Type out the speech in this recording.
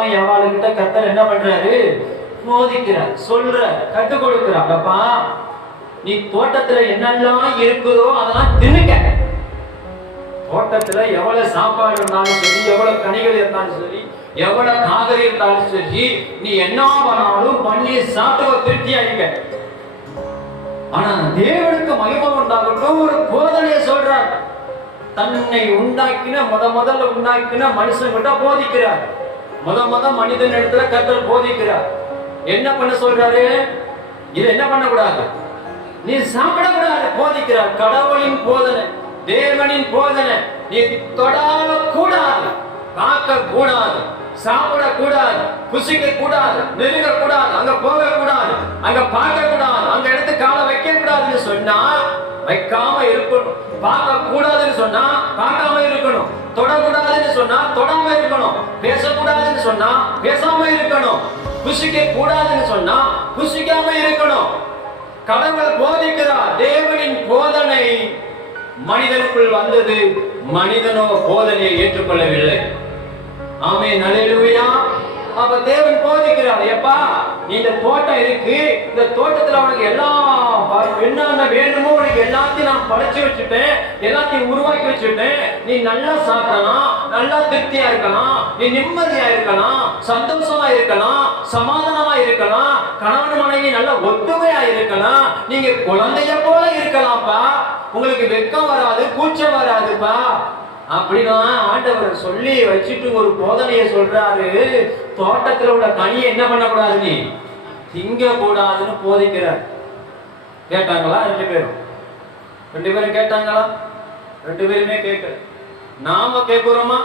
ஆதாம எவாளுகிட்ட கர்த்தர் என்ன பண்றாரு? போதிக்கிறார், சொல்ற, கற்றுக் கொடுக்கிறார். அப்பா, நீ தோட்டத்துல என்னெல்லாம் இருக்குதோ அதெல்லாம் தின்னுக்க. தோட்டத்துல எவ்வளவு சாப்பாடு இருந்தாலும் சரி, எவ்வளவு கனிகள் இருந்தாலும் சரி, எவ்வளவு காய்கறி இருந்தாலும் சரி, நீ என்ன பண்ணாலும் பண்ணி சாப்பிட்டு திருப்தி ஆகிக்க. ஆனா தேவனுக்கு மகிமை உண்டாகட்டும் ஒரு போதனையை சொல்றார். தன்னை உண்டாக்கின முதல்ல உண்டாக்கின மனுஷன் கிட்ட போதிக்கிறார். மனிதன் இடத்துல கர்த்தர் போதிக்கிறார். என்ன பண்ண சொல்றாரு? இது என்ன பண்ணக்கூடாது, நீ சாப்பிடக்கூடாது போதிக்கிறார். கடவுளின் போதனை, தேவனின் போதனை. நீ தொடக்கூடாது, பார்க்க கூடாது, சாப்பிடக்கூடாது, புசிக்க கூடாது, நெருங்க கூடாது, அங்க போக கூடாது, அங்க பார்க்க கூடாது, அந்த இடத்துக்கு காலை வைக்க கூடாதுன்னு சொன்னா வைக்காம இருக்கணும். பார்க்க கூடாதுன்னு சொன்னா பார்க்காம இருக்கணும். தொடக்கூடாதுன்னு சொன்னா தொடாம இருக்கணும். பேசக்கூடாதுன்னு சொன்னா பேசாம இருக்கணும். புசிக்க கூடாதுன்னு சொன்னா புசிக்காம இருக்கணும். கடவுள் போதிக்கிறார். தேவனின் போதனை மனிதனுக்குள் வந்தது. மனிதனோ போதனையை ஏற்றுக்கொள்ளவில்லை. ஆமென், அல்லேலூயா. அப்ப தேவன் போதிக்கிறார். எப்பா, நீ இந்த தோட்டம் இருக்கு, இந்த தோட்டத்துல உனக்கு எல்லாம் என்னென்ன வேணுமோ உனக்கு எல்லாத்தையும் நான் படைச்சு வச்சுட்டேன், எல்லாத்தையும் உருவாக்கி வச்சுட்டேன். நீ நல்லா சாப்பிடலாம், நல்லா திருப்தியா இருக்கலாம், நீ நிம்மதியா இருக்கலாம், சந்தோஷமா இருக்கலாம், சமாதானமா இருக்கலாம், கணவன் மனைவி நல்ல ஒத்துமையா இருக்கலாம், நீங்க குழந்தைய போல இருக்கலாம்ப்பா, உங்களுக்கு வெட்கம் வராது, கூச்சம் வராதுப்பா அப்படின்னா ஆண்டவர் சொல்லி வச்சுட்டு ஒரு போதனையை சொல்றாரு. தோட்டத்துல உள்ள கனியை என்ன பண்ணக்கூடாது, நீ திங்க கூடாதுன்னு போதிக்கிறார். கேட்டாங்களா? ரெண்டு பேரும் கேட்டாங்களா? ரெண்டு பேருமே கேட்கல. நாம கேட்கிறோமா?